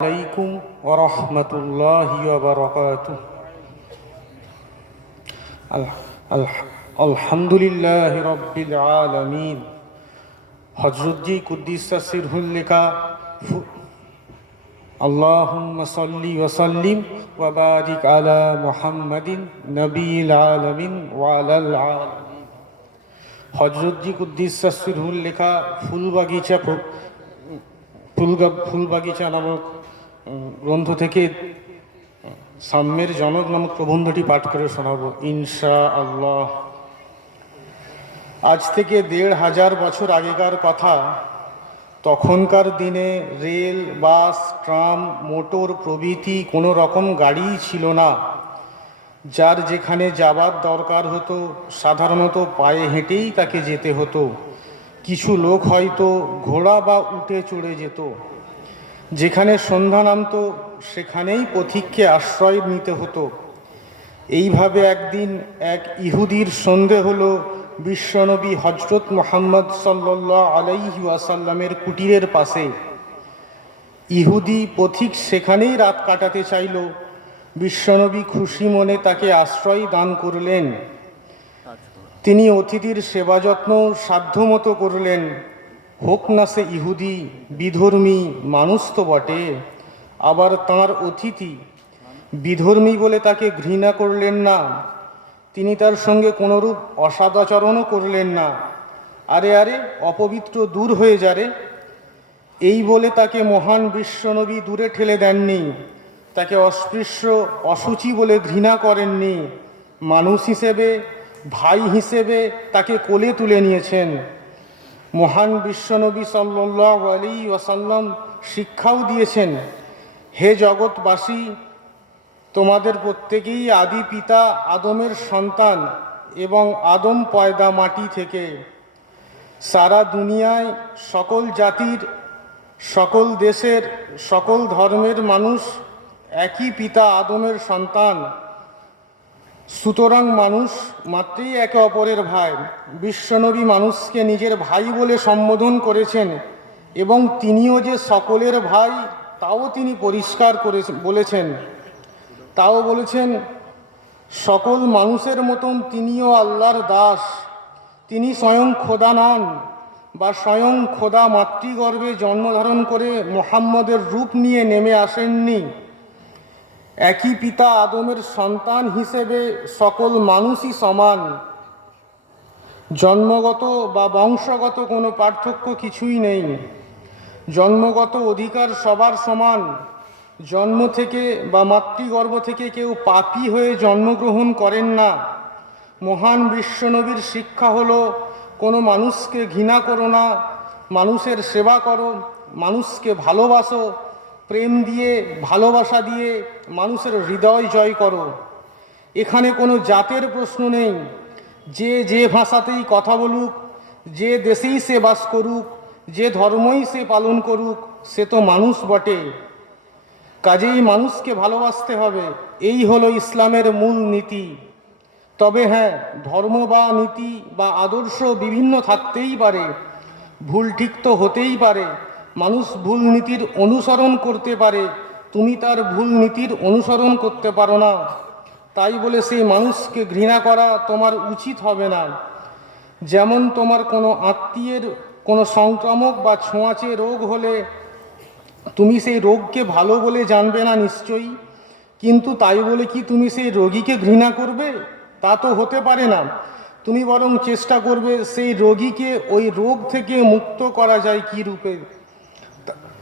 عليكم ورحمة الله وبركاته. الحمد لله رب العالمين. হযরত জি কুদ্দিস সিরহুল লেখা আল্লাহুম্মা সাল্লি ওয়া সাল্লিম ওয়া বারিক আলা মুহাম্মাদিন নবিয়িল আলামিন ওয়া আলাল আলামিন। হযরত জি কুদ্দিস সিরহুল লেখা ফুলবাগিচা নামক গ্রন্থ থেকে সাম্যের জনক নামক প্রবন্ধটি পাঠ করে শোনাবো ইনশাআল্লাহ। আজ থেকে ১৫০০ বছর আগেকার কথা। তখনকার দিনে রেল, বাস, ট্রাম, মোটর প্রভৃতি কোনো রকম গাড়িই ছিল না। যার যেখানে যাবার দরকার হতো সাধারণত পায়ে হেঁটেই তাকে যেতে হতো। কিছু লোক হয়তো ঘোড়া বা উটে চড়ে যেত। যেখানে সন্ধ্যা নামত সেখানেই পথিককে আশ্রয় নিতে হতো। এইভাবে একদিন এক ইহুদির সন্ধে হলো বিশ্বনবী হজরত মুহাম্মদ সাল্লাল্লাহু আলাইহি ওয়াসাল্লামের কুটিরের পাশে। ইহুদি পথিক সেখানেই রাত কাটাতে চাইল। বিশ্বনবী খুশি মনে তাকে আশ্রয় দান করলেন। তিনি অতিথির সেবা যত্ন সাধ্যমতো করলেন। হোক না সে ইহুদি, বিধর্মী মানুষ তো বটে, আবার তাঁর অতিথি। বিধর্মী বলে তাকে ঘৃণা করলেন না। তিনি তার সঙ্গে কোনরূপ অসদাচরণও করলেন না। আরে আরে অপবিত্র দূর হয়ে যারে, এই বলে তাকে মহান বিশ্বনবী দূরে ঠেলে দেননি। তাকে অস্পৃশ্য অসুচি বলে ঘৃণা করেননি। মানুষ হিসেবে, ভাই হিসেবে তাকে কোলে তুলে নিয়েছেন। মহান বিশ্বনবী সাল্লাল্লাহু আলাইহি ওয়াসাল্লাম শিক্ষাও দিয়েছেন, হে জগৎবাসী, তোমাদের প্রত্যেকেই আদি পিতা আদমের সন্তান এবং আদম পয়দা মাটি থেকে। সারা দুনিয়ায় সকল জাতির, সকল দেশের, সকল ধর্মের মানুষ একই পিতা আদমের সন্তান। সুতরাং মানুষ মাত্রই একে অপরের ভাই। বিশ্বনবী মানুষকে নিজের ভাই বলে সম্বোধন করেছেন এবং তিনিও যে সকলের ভাই তাও তিনি পরিষ্কার করে বলেছেন। তাও বলেছেন সকল মানুষের মতন তিনিও আল্লাহর দাস। তিনি স্বয়ং খোদা নন বা স্বয়ং খোদা মাতৃগর্ভে জন্মধারণ করে মুহাম্মদের রূপ নিয়ে নেমে আসেননি। একই পিতা আদমের সন্তান হিসেবে সকল মানুষই সমান। জন্মগত বা বংশগত কোনো পার্থক্য কিছুই নেই। জন্মগত অধিকার সবার সমান। জন্ম থেকে বা মাতৃগর্ভ থেকে কেউ পাপী হয়ে জন্মগ্রহণ করেন না। মহান বিশ্বনবীর শিক্ষা হলো কোনো মানুষকে ঘৃণা করো না, মানুষের সেবা করো, মানুষকে ভালোবাসো, প্রেম দিয়ে ভালোবাসা দিয়ে মানুষের হৃদয় জয় করো। এখানে কোনো জাতের প্রশ্ন নেই। যে যে ভাষাতেই কথা বলুক, যে দেশেই সে বাস করুক, যে ধর্মই সে পালন করুক, সে তো মানুষ বটে। কাজেই মানুষকে ভালোবাসতে হবে, এই হলো ইসলামের মূল নীতি। তবে হ্যাঁ, ধর্ম বা নীতি বা আদর্শ বিভিন্ন থাকতেই পারে, ভুল ঠিক তো হতেই পারে। মানুষ ভুল নীতির অনুসরণ করতে পারে, তুমি তার ভুল নীতির অনুসরণ করতে পারো না। তাই বলে সেই মানুষকে ঘৃণা করা তোমার উচিত হবে না। যেমন তোমার কোনো আত্মীয়ের কোনো সংক্রামক বা ছোঁয়াচে রোগ হলে তুমি সেই রোগকে ভালো বলে জানবে না নিশ্চয়ই, কিন্তু তাই বলে কি তুমি সেই রোগীকে ঘৃণা করবে? তা তো হতে পারে না। তুমি বরং চেষ্টা করবে সেই রোগীকে ওই রোগ থেকে মুক্ত করা যায় কী রূপে,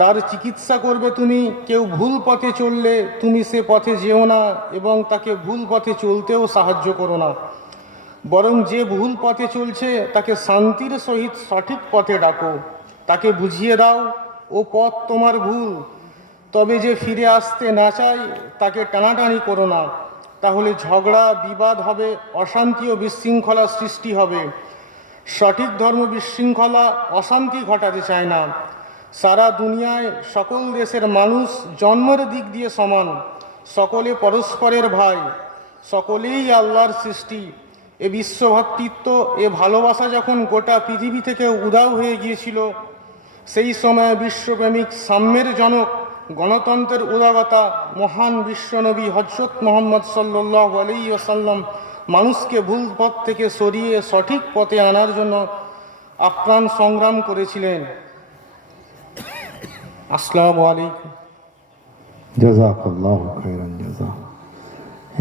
তার চিকিৎসা করবে তুমি। কেউ ভুল পথে চললে তুমি সে পথে যেও না এবং তাকে ভুল পথে চলতেও সাহায্য করো না। বরং যে ভুল পথে চলছে তাকে শান্তির সহিত সঠিক পথে ডাকো, তাকে বুঝিয়ে দাও ও পথ তোমার ভুল। তবে যে ফিরে আসতে না চায় তাকে টানাটানি করো না, তাহলে ঝগড়া বিবাদ হবে, অশান্তি ও বিশৃঙ্খলা সৃষ্টি হবে। সঠিক ধর্ম বিশৃঙ্খলা অশান্তি ঘটাতে চায় না। সারা দুনিয়ায় সকল দেশের মানুষ জন্মের দিক দিয়ে সমান, সকলে পরস্পরের ভাই, সকলেই আল্লাহর সৃষ্টি। এ বিশ্বভ্রাতৃত্ব, এ ভালোবাসা যখন গোটা পৃথিবী থেকে উধাও হয়ে গিয়েছিল, সেই সময় বিশ্বপ্রেমিক সাম্যের জনক গণতন্ত্রের উদারতা মহান বিশ্বনবী হজরত মুহাম্মদ সাল্লাল্লাহু আলাইহি ওয়াসাল্লাম মানুষকে ভুল পথ থেকে সরিয়ে সঠিক পথে আনার জন্য আপ্রাণ সংগ্রাম করেছিলেন। আসসালামু আলাইকুম। জাযাকাল্লাহু খাইরান জাযা।